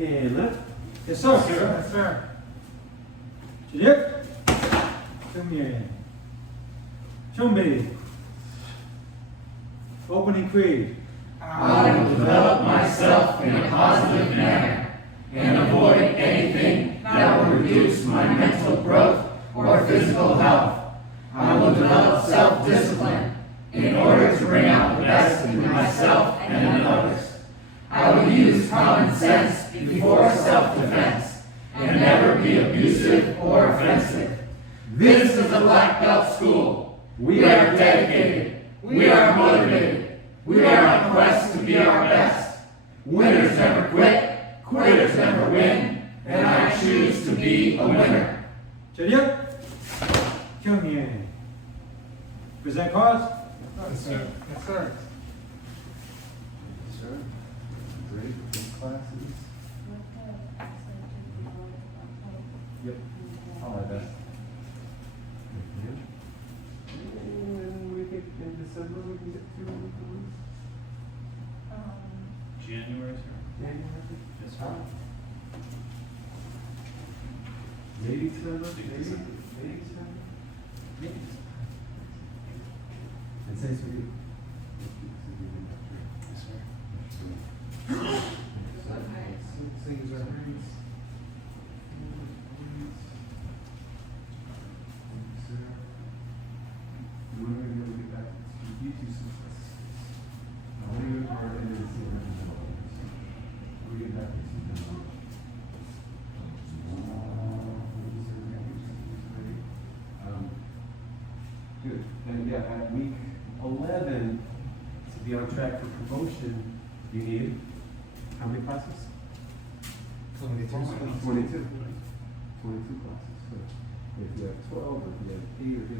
And left. Yes, sir. Yes, sir. Yep. Jumye. Chumbi. Opening creed. I will develop myself in a positive manner and avoid anything that will reduce my mental growth or physical health. I will develop self-discipline in order to bring out the best in myself and in others. I will use common sense before self-defense and never be abusive or offensive. This is a Black Belt school. We are dedicated. We are motivated. We are on a quest to be our best. Winners never quit. Quitters never win. And I choose to be a winner. Yep. Jumye. Present cause. Yes, sir. Yes, sir. Sir, ready for these classes? Yep, all my best. And we get in December, we can get 2 weeks. January, sir. January? Yes, sir. Maybe December, maybe December. Maybe. And same for you. Yes, sir. Things are hands. You want to get back to you two success. We are in the we get back to good. And yeah, at week 11, to be on track for promotion, you need how many classes? 22. 22 classes. So if you have 12, or if you have 8, or if you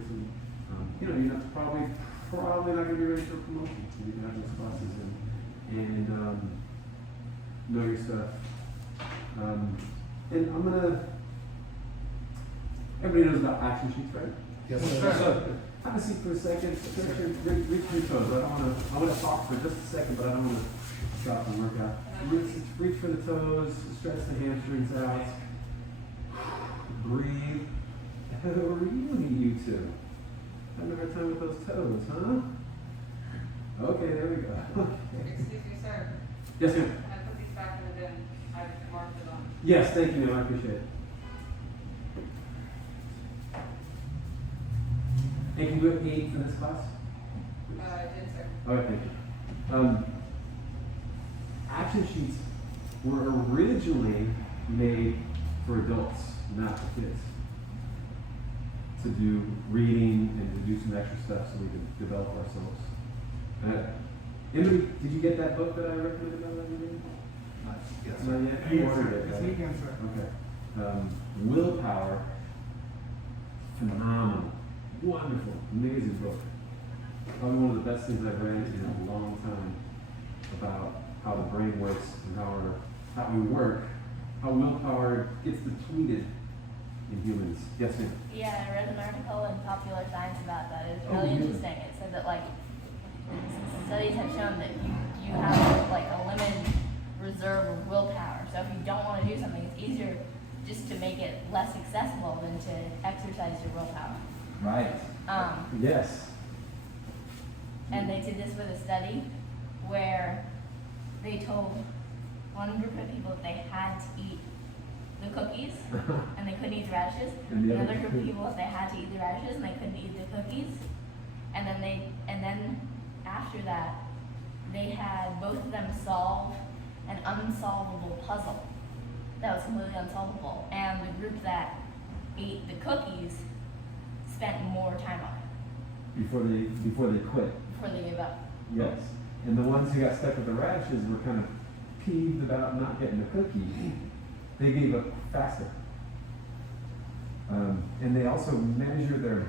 you're not probably not going to be ready for promotion. So you can have those classes and know your stuff. And I'm gonna. Everybody knows about action sheets, right? Yes, sir. Have a seat for a second. Reach your toes. I want to talk for just a second, but I don't want to stop the workout. Reach for the toes. Stretch the hamstrings out. Breathe. Really, you two. Having a hard time with those toes, huh? Okay, there we go. Okay. Excuse me, sir. Yes, ma'am. I put these back in the bin. I've marked it on. Yes, thank you, ma'am. I appreciate it. And can you do 8 for this class? I did, sir. All right, thank you. Action sheets were originally made for adults, not for kids. To do reading and to do some extra stuff so we can develop ourselves. Emily, did you get that book that I recommended by you? Yes, Not yet? Yes, You sir. ordered it, This right? weekend, sir. Okay. Willpower, phenomenal, wonderful, amazing book. Probably one of the best things I've read in a long time about how the brain works and how we work, how willpower gets depleted in humans. Yes, ma'am. Yeah, I read an article in Popular Science about that. It was really interesting. It said that studies have shown that you have a limited reserve of willpower. So if you don't want to do something, it's easier just to make it less accessible than to exercise your willpower. Right. Yes. And they did this with a study where they told one group of people that they had to eat the cookies and they couldn't eat the radishes. And the Another other group of people that they had to eat the radishes and they couldn't eat the cookies. And then after that, they had both of them solve an unsolvable puzzle that was completely unsolvable. And the group that ate the cookies spent more time on it Before they quit. before they gave up. Yes. And the ones who got stuck with the radishes were kind of peeved about not getting the cookie. They gave up faster. And they also measure their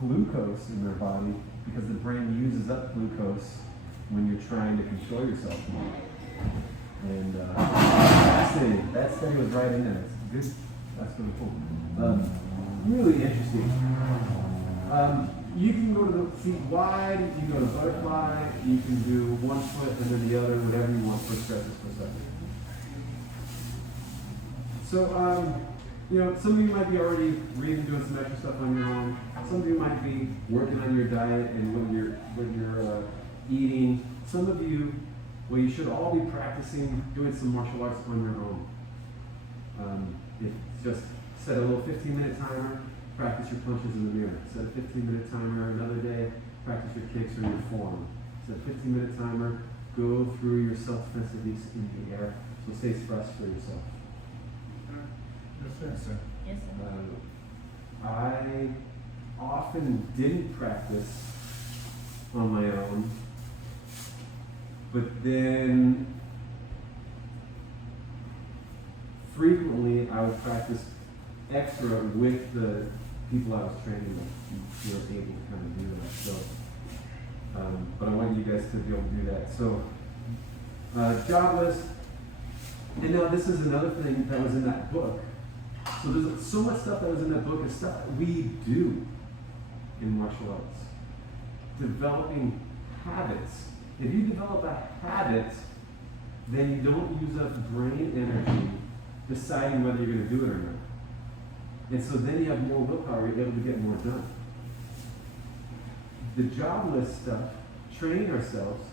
glucose in their body because the brain uses up glucose when you're trying to control yourself more. And fascinating. That study was right in there. It's good. That's really cool. Really interesting. You can go to the feet wide, you can go to butterfly, you can do one foot and then the other, whatever you want for stretches for a second. So, some of you might be already reading, doing some extra stuff on your own. Some of you might be working on your diet and what you're eating. Some of you, well, you should all be practicing doing some martial arts on your own. Just set a little 15-minute timer, practice your punches in the mirror. Set a 15-minute timer another day, practice your kicks or your form. Set a 15-minute timer, go through your self-defense techniques in the air, so stay fresh for yourself. Yes, sir. Yes, sir. I often didn't practice on my own, but then frequently I would practice extra with the people I was training with who were able to kind of do that. So, but I want you guys to be able to do that. So, job list. And now this is another thing that was in that book. So there's so much stuff that was in that book is stuff that we do in martial arts. Developing habits. If you develop a habit, then you don't use up brain energy deciding whether you're going to do it or not. And so then you have more willpower, you're able to get more done. The job list stuff, train ourselves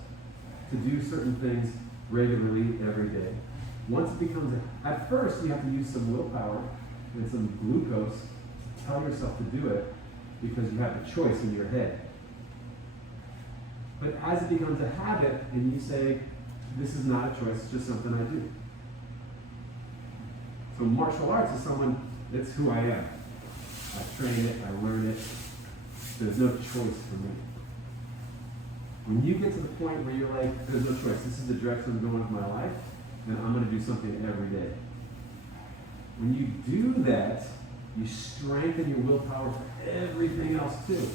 to do certain things regularly every day. Once it becomes, at first you have to use some willpower and some glucose to tell yourself to do it because you have a choice in your head. But as it becomes a habit and you say, this is not a choice, it's just something I do. So martial arts is it's who I am. I train it, I learn it. There's no choice for me. When you get to the point where you're like, there's no choice, this is the direction I'm going with my life, then I'm going to do something every day. When you do that, you strengthen your willpower for everything else too.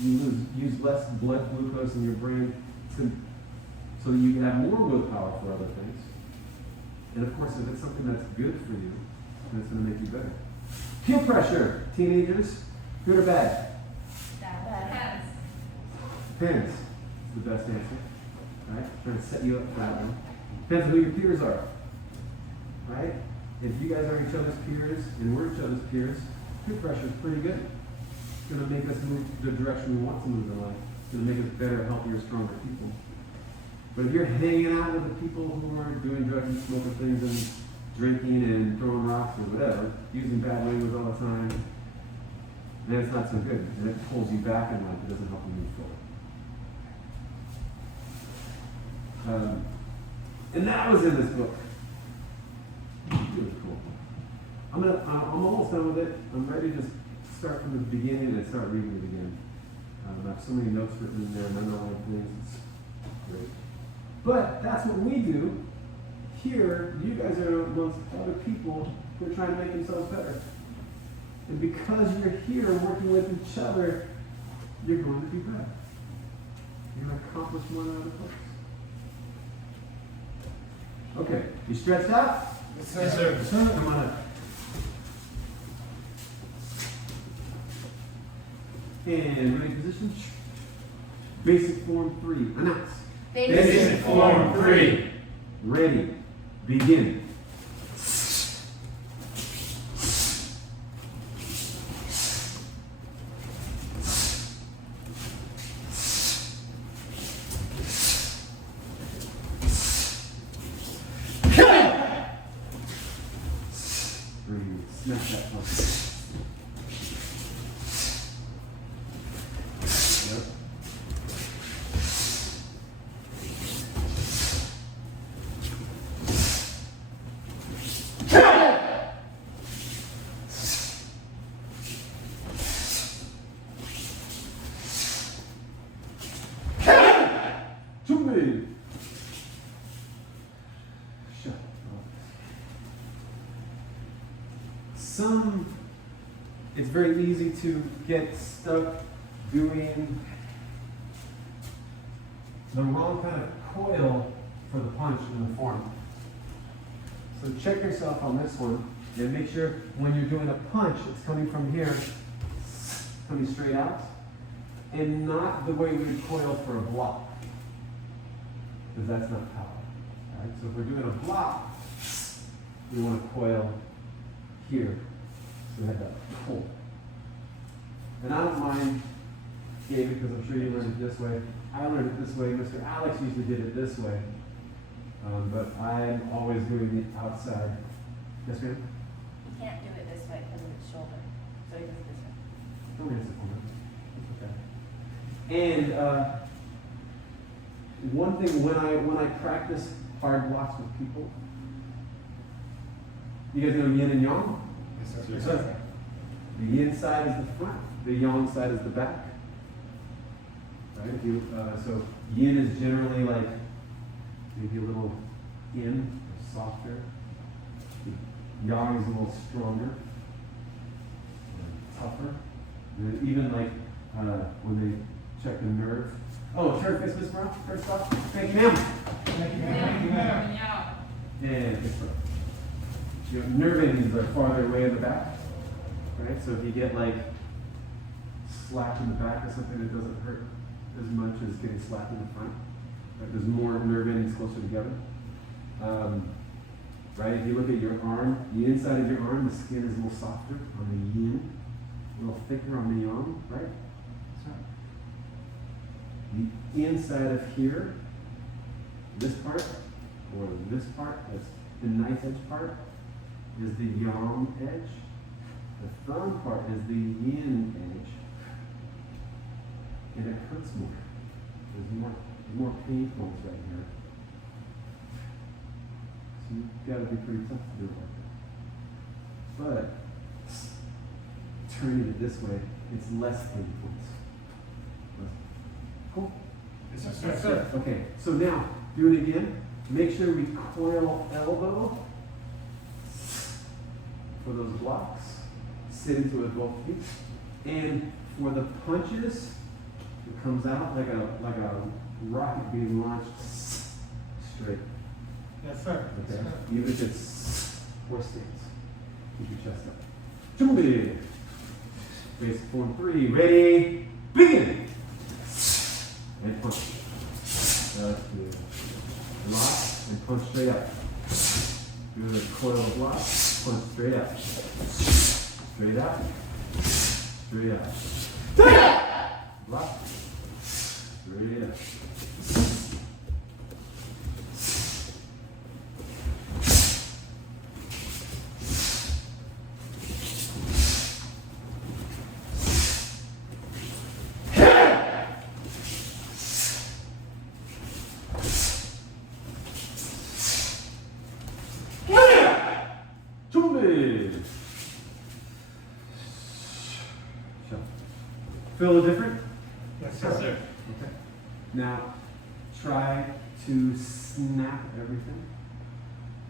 You use less blood glucose in your brain so that you can have more willpower for other things. And of course, if it's something that's good for you, then it's going to make you better. Peer pressure, teenagers, good or bad? Bad. Depends. It's the best answer. Right? Trying to set you up for that one. Depends on who your peers are. Right? If you guys are each other's peers and we're each other's peers, peer pressure is pretty good. It's going to make us move the direction we want to move in life. It's going to make us better, healthier, stronger people. But if you're hanging out with the people who are doing drugs and smoking things and drinking and throwing rocks or whatever, using bad language all the time, then it's not so good. And it pulls you back in life. It doesn't help you move forward. And that was in this book. Really cool. I'm almost done with it. I'm ready to start from the beginning and start reading it again. I have so many notes written in there and underlying things. It's great. But that's what we do. Here, you guys are amongst other people who are trying to make themselves better. And because you're here working with each other, you're going to be better. You're going to accomplish more than other folks. Okay, you stretched out? Yes, sir. Yes, sir. Come on up. And ready position. Basic form 3. Announce. Basic form 3. Ready. Begin. Smack that punch. Yep. Chumbi. Shut up. It's very easy to get stuck doing the wrong kind of coil for the punch in the form. So check yourself on this one and make sure when you're doing a punch, it's coming from here, coming straight out, and not the way we would coil for a block, because that's not power. All right? So if we're doing a block, we want to coil here. So we have that pull. And I don't mind, Gabe, because I'm sure you learned it this way. I learned it this way. Mr. Alex usually did it this way. But I'm always doing the outside. Yes, ma'am? You can't do it this way because of its shoulder. So he does it this way. Don't answer for me. It's okay. And one thing when I practice hard blocks with people, you guys know yin and yang? Yes, sir. Yes, sir. The yin side is the front, the yang side is the back. Right? So yin is generally like maybe a little in or softer. Yang is a little stronger, tougher. And even like when they check the nerve. Oh, turn fist, Miss Brown, first off. Thank you, ma'am. Thank you, ma'am. Yeah. And fist bump. Your nerve endings are farther away in the back. Right? So if you get like slapped in the back or something, it doesn't hurt as much as getting slapped in the front. Right? There's more nerve endings closer together. Right? If you look at your arm, the inside of your arm, the skin is a little softer on the yin, a little thicker on the yang, right? The inside of here, this part, or this part, that's the knife edge part, is the yang edge. The thumb part is the yin edge. And it hurts more. There's more pain points right here. So you've got to be pretty tough to do it like that. But turning it this way, it's less pain points. Cool? Yes, sir. Okay, so now, do it again. Make sure we coil elbow for those blocks. Sit into it with both feet. And for the punches, it comes out like a rocket being launched straight. Yes, sir. Okay? Yes, sir. Even if it's horse stance. Keep your chest up. Jumble. Basic form 3. Ready? Begin! And punch. That's good. Lock and punch straight up. Good. Coil of block. Punch straight up. Straight up. Straight up. Block. Straight up. Feel a little different? Yes, sir. Okay. Now, try to snap everything.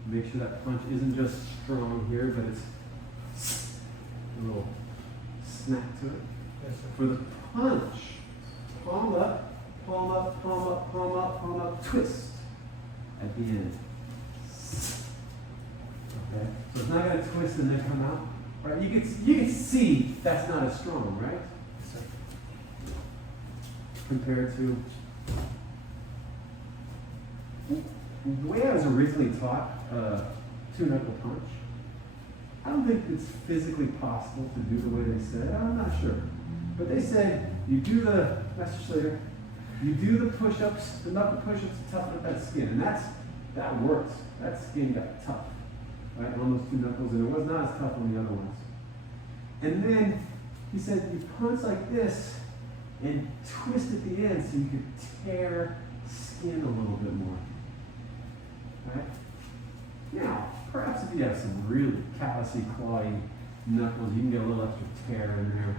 Make sure that punch isn't just strong here, but it's a little snap to it. Yes, sir. For the punch, palm up, palm up, palm up, palm up, palm up, twist at the end. Okay? So it's not going to twist and then come out. Right? You can see that's not as strong, right? Yes, sir. Compared to the way I was originally taught two-knuckle punch. I don't think it's physically possible to do the way they said. I'm not sure. But they said you do the, Master Slater, you do the push-ups, the knuckle push-ups to toughen up that skin. And that worked. That skin got tough, right, on those two knuckles, and it was not as tough on the other ones. And then he said you punch like this and twist at the end so you could tear skin a little bit more. Right? Now, perhaps if you have some really callousy, clawy knuckles, you can get a little extra tear in there.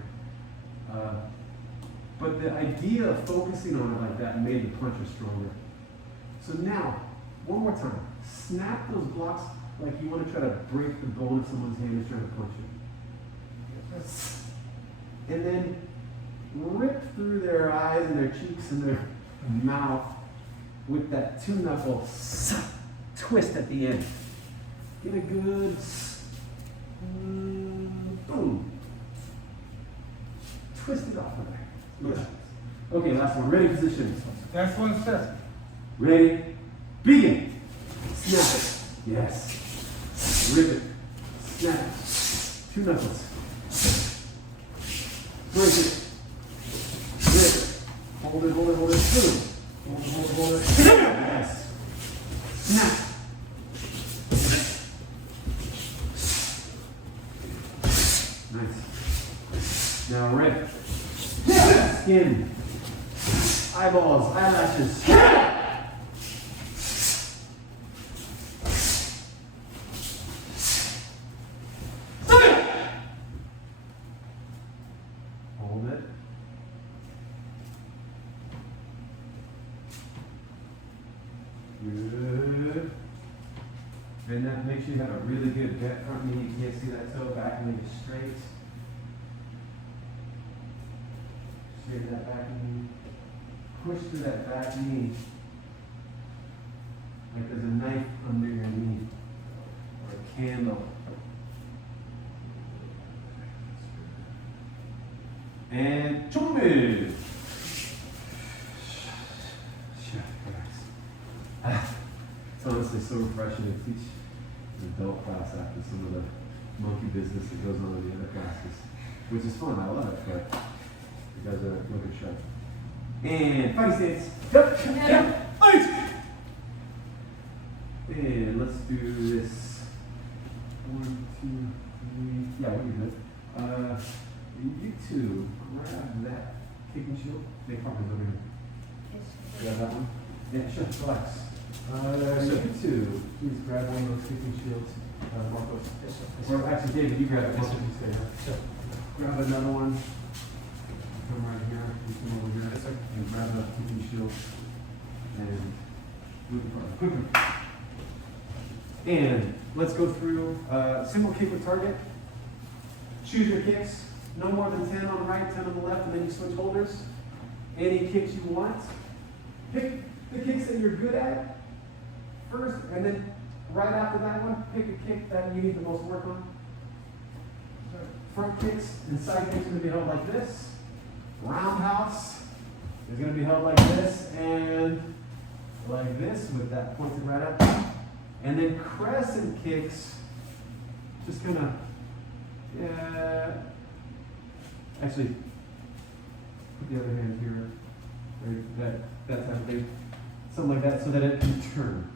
But the idea of focusing on it like that made the puncher stronger. So now, one more time. Snap those blocks like you want to try to break the bone of someone's hand is trying to punch you. And then rip through their eyes and their cheeks and their mouth with that two-knuckle twist at the end. Get a good boom. Twist it off of there. Yes. Okay, last one. Ready, position. That's one, sir. Ready, begin. Snap it. Yes. Rivet. Snap. 2 knuckles. Break it. Rip. Hold it, hold it, hold it. Boom. Hold it, hold it, hold it. Yes. Snap. Nice. Now rip. Skin. Eyeballs, eyelashes. Hold it. Good. And that make sure you have a really good back front knee. You can't see that toe back and make it straight. Straighten that back knee. Push through that back knee like there's a knife under your knee or a candle. And chumbi. It's honestly so refreshing to teach an adult class after some of the monkey business that goes on in the other classes, which is fun. I love it, but you guys are looking sharp. And fighting stance. Yep. Fight. And let's do this. 1, 2, 3. Yeah, we're good. You two grab that kicking shield. Make partners over here. Grab that one. Yeah, sure. Relax. You two, please grab one of those kicking shields. Marcos. Or actually, David, you grab it. Marcos, you stay here. Sure. Grab another one. Come right here, you come over here, and grab that kicking shield, and move the front. Quicker. And let's go through single kick with target. Choose your kicks. No more than 10 on the right, 10 on the left, and then you switch holders. Any kicks you want. Pick the kicks that you're good at first, and then right after that one, pick a kick that you need the most work on. Front kicks and side kicks are going to be held like this. Roundhouse is going to be held like this and like this with that pointed right up. And then crescent kicks, just kind of, actually, put the other hand here, right, that type of thing, something like that, so that it can turn.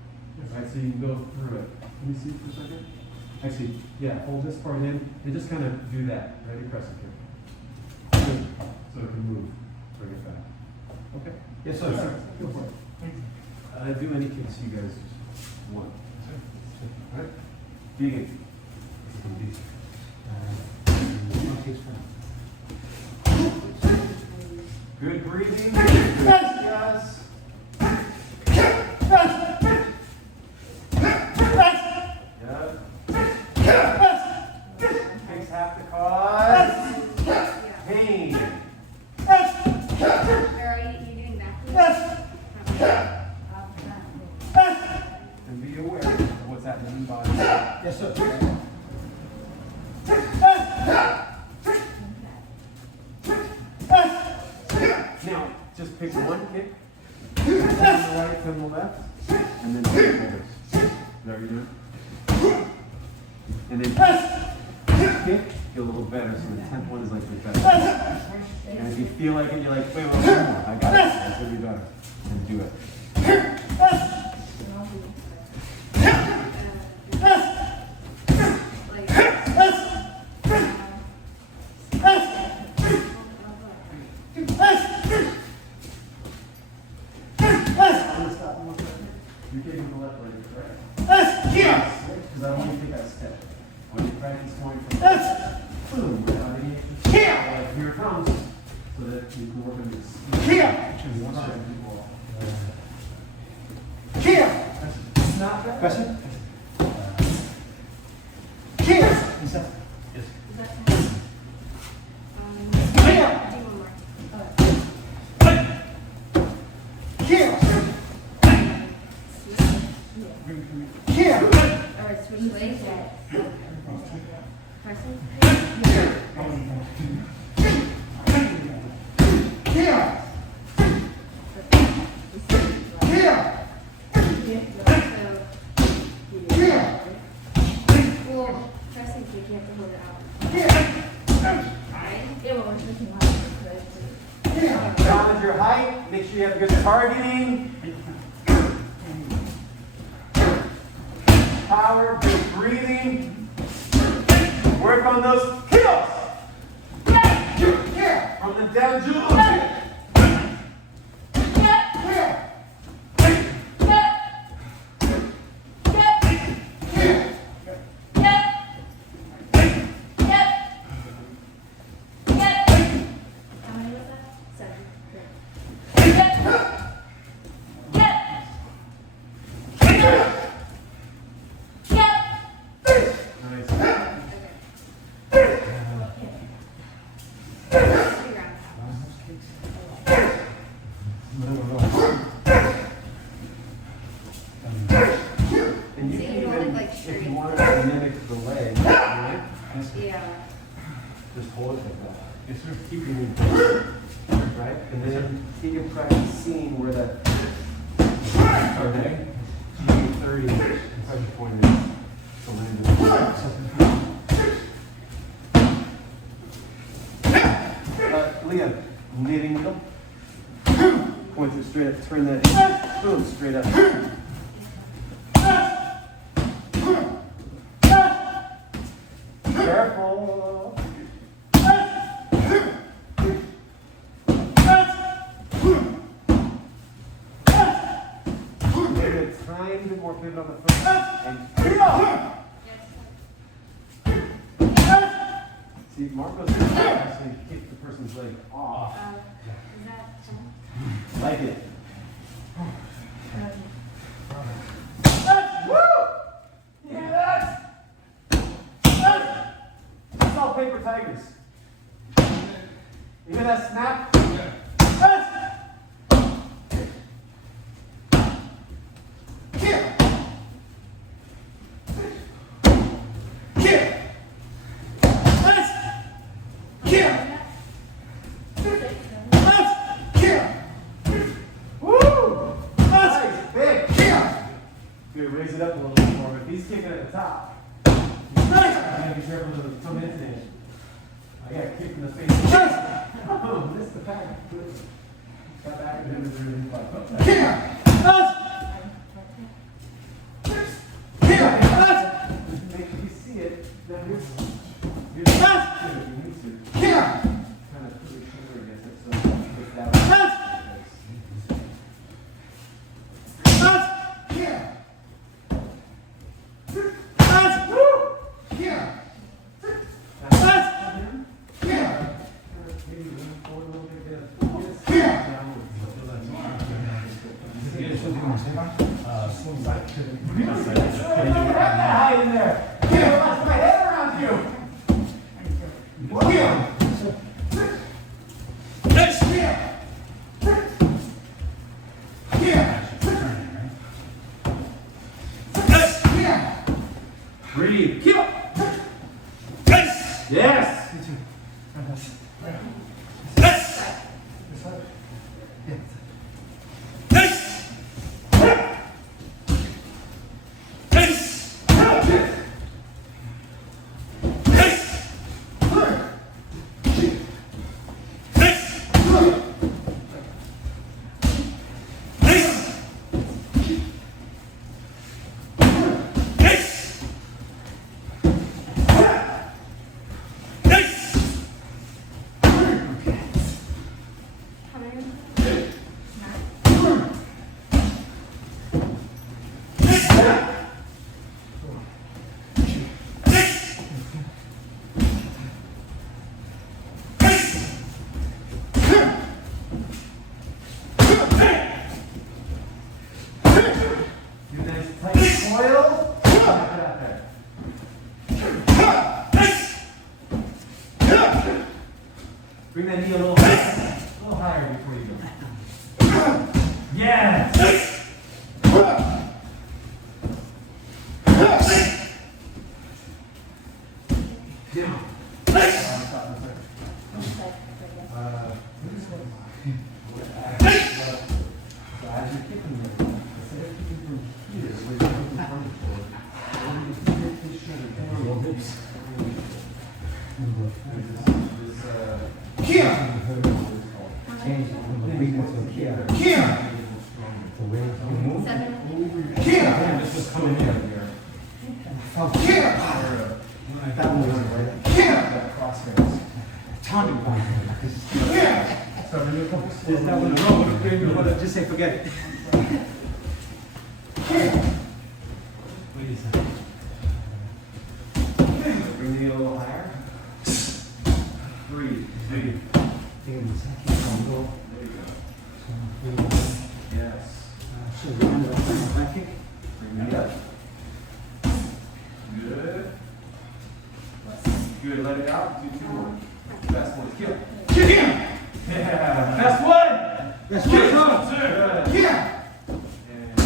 Right, so you can go through it. Let me see for a second. Actually, yeah, hold this part in and just kind of do that. Ready, crescent kick. Good. So it can move. Bring it back. Okay? Yes, sir. Go for it. Do any kicks you guys want. All right? Vegan. Good breathing. Good yes. Kicks have to cause pain. And be aware of what's happening in the body. Yes, sir. Now, just pick one kick. 10 on the right, 10 on the left, and then 10 shoulders. Is that what you're doing? And then kick, feel a little better. So the 10th one is like the better. And if you feel like it, you're like, wait, I got it. That's what you're doing. And do it. You're kicking the left leg, correct? Yes. Because I want you to take that step. I want you to practice going from boom, without any extra step. Like, here it comes. So that you can work on this. Here! Here! Not bad. Question? Here! Yes. Here! Here! Here! Alright, switch legs. Carson? Here! Here! Here! Well, crescent kick, you have to hold it out. Right? Yeah, but we're switching lines. Balance your height. Make sure you have good targeting. Power, good breathing. Work on those heels. From the down jewel. Just hold it like that. It's sort of keeping you right? And then he can practice seeing where that okay. 30 pressure point is to land Liam, knitting needle. Point it straight up, turn that boom straight up. Careful. Give it a tiny bit more pivot on the foot. And see, Marco's going to actually kick the person's leg off. Like it. Woo! You hear that? That's all paper tigers. You hear that snap? Raise it up a little bit more, but he's kicking at the top. I gotta be careful to come in today. I got kicked in the face. Oh, missed the pack. Got back at him and threw him like, make sure you see it. Then here's you need to kind of put your shoulder against it so it's that way. Hide in there. I lost my head around you. Breathe. Keep up. Yes. Bring that knee a little higher before you go. Yes! Down. So as you're kicking there, instead of kicking from here, where you're kicking from the floor, I want you to hit this shoulder down a little Change from the weakness to kia. The way you move. 7. This was coming in here. That one was right. Crossface. Turning point. So when you focus. There's that one wrong. Just say forget it. Wait a second. Bring the knee a little higher. Breathe. Breathe. There you go. Yes. Should we end up with a back kick? Bring the knee up. Good. Good. Let it out. Do 2 more. Best one. Kill. Yeah. Best one. That's good. Good. Yeah. And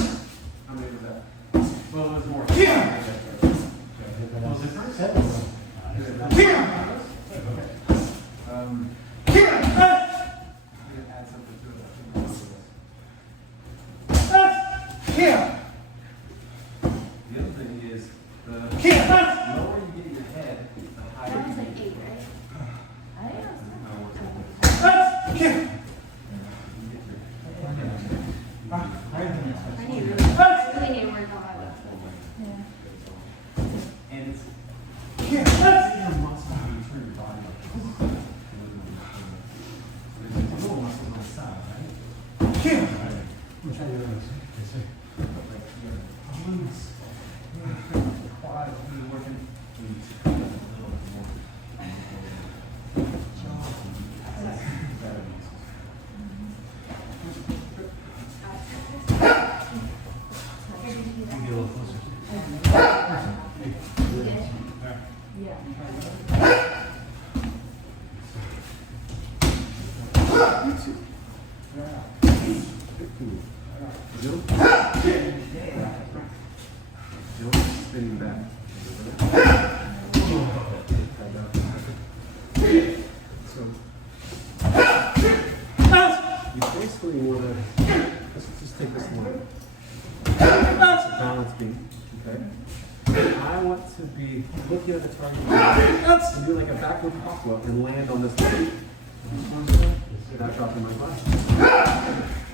how many was that? Well, there's more. Yeah. Was it first? Yeah. Add something to it. Yeah. The other thing is the lower you get your head, the higher That was you like get 8, right? I think it was 7. I need really need to work on my left foot. Yeah. And it's your muscle when you turn your body like this. There's a little muscle on the side, right? Which one are you doing? Quad, really working. A little bit more. Get a little closer. Yeah. Jill, spinning back. So, you basically want to, let's just take this one. It's a balance beat, okay? I want to be looking at the target and do like a backward pop up and land on this leg without dropping my glass.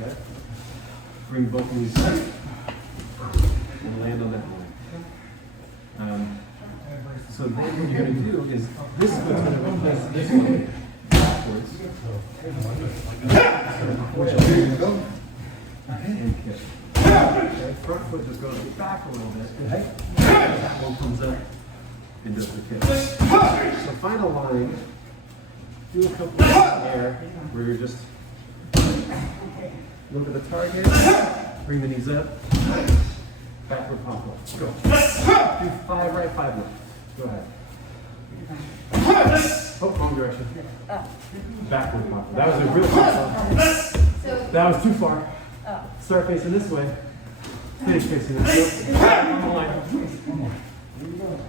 Okay? Bring both knees up and land on that leg. So then what you're going to do is this is going to replace this one backwards. And kick. Okay, front foot just goes back a little bit. That one comes up and does the kick. So final line, do a couple of there where you're just look at the target, bring the knees up, backward pop up. Go. Do 5 right, 5 left. Go ahead. Oh, wrong direction. Backward pop up. That was a real pop. That was too far. Start facing this way. Finish facing this way. On the line.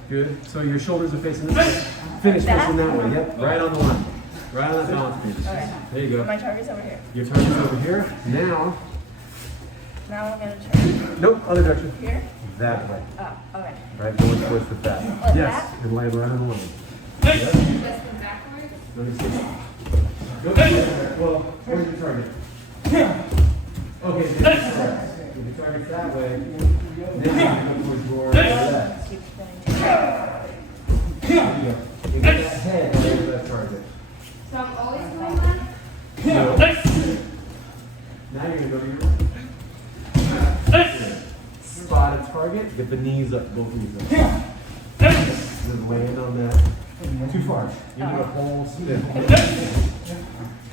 Good. So your shoulders are facing this way. Finish facing that way. Yep. Right on the line. Right on that balance beat. Okay. There you go. My target's over here. Your target's over here. Now I'm gonna turn. nope, other direction. Here? That way. Oh, okay. Right, going towards the back. Like Yes, that? and land right on the line. Just come backwards? Let me see. Go. Well, where's your target? Okay, so if your target's that way, now you go towards your left. Keep spinning. There you go. You get that head over that target. So I'm always doing that? No. Now you're going to go to your right. Spot a target, get the knees up, both knees up. Then land on that. Too far. You need a whole spin.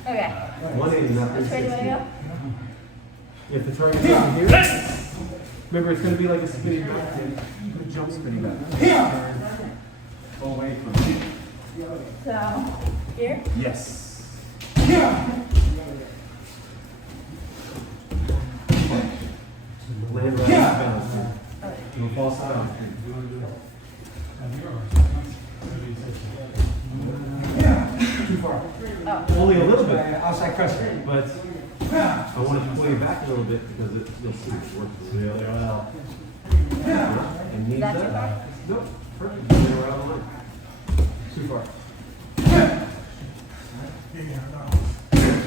Okay. 180, not Which way do I 360. go? If the target's over here, remember it's going to be like a spinning back kick. Good jump spinning back. Away from it. So, here? Yes. Land right on the balance. Don't fall down. Too far. Only a little bit. Outside crescent. But I want to pull you back a little bit because you'll see it works really well. And knees Is that too up. far? Nope. Perfect. You're right on line. Too far.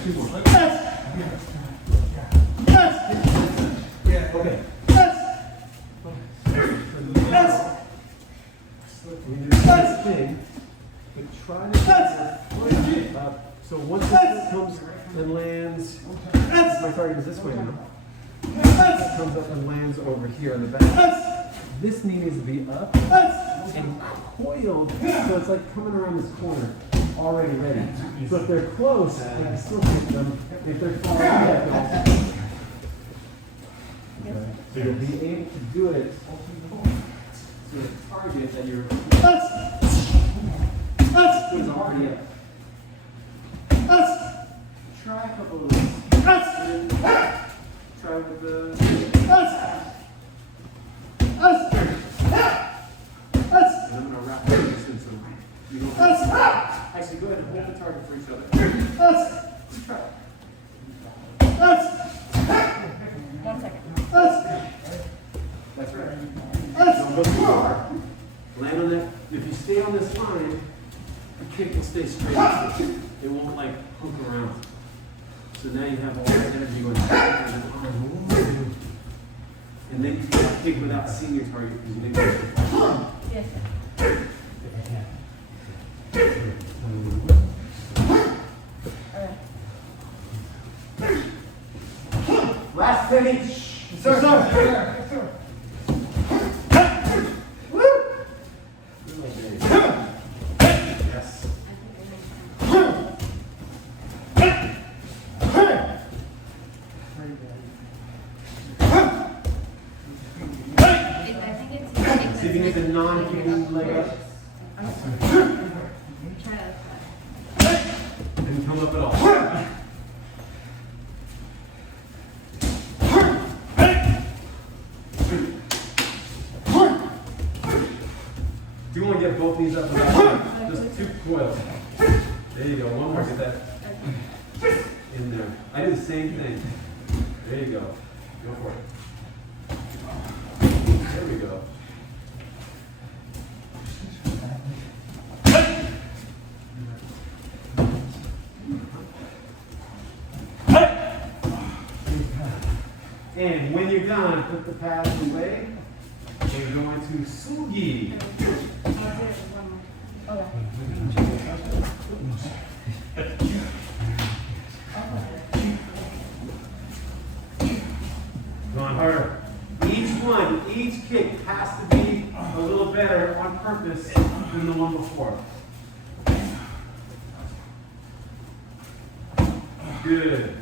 Two more. Okay. When you're doing this thing, but try to get your foot up. So once the foot comes and lands, my target is this way now. It comes up and lands over here in the back. This knee needs to be up and coiled, so it's like coming around this corner, already ready. So if they're close, I can still take them. If they're far away, I can also. So you'll be able to do it to a target that you're is already up. Try a couple of those. Try with the. And I'm going to wrap this in so you don't. Actually, go ahead and hold the target for each other. Try. 1 second. That's right. Don't go too far. Land on that. If you stay on this line, the kick will stay straight. It won't like hook around. So now you have all that energy going back and then on. And then you can kick without seeing your target because you didn't get it. Yes. Last finish. Sir, sir. Yes. I think it's. See if you get the non-kicking leg up. Try to. Didn't come up at all. Do you want to get both knees up without just two coils? There you go. One more. Get that in there. I do the same thing. There you go. Go for it. There we go. And when you're done, put the pads away. We're going to Sugi. Going harder. Each kick has to be a little better on purpose than the one before. Good.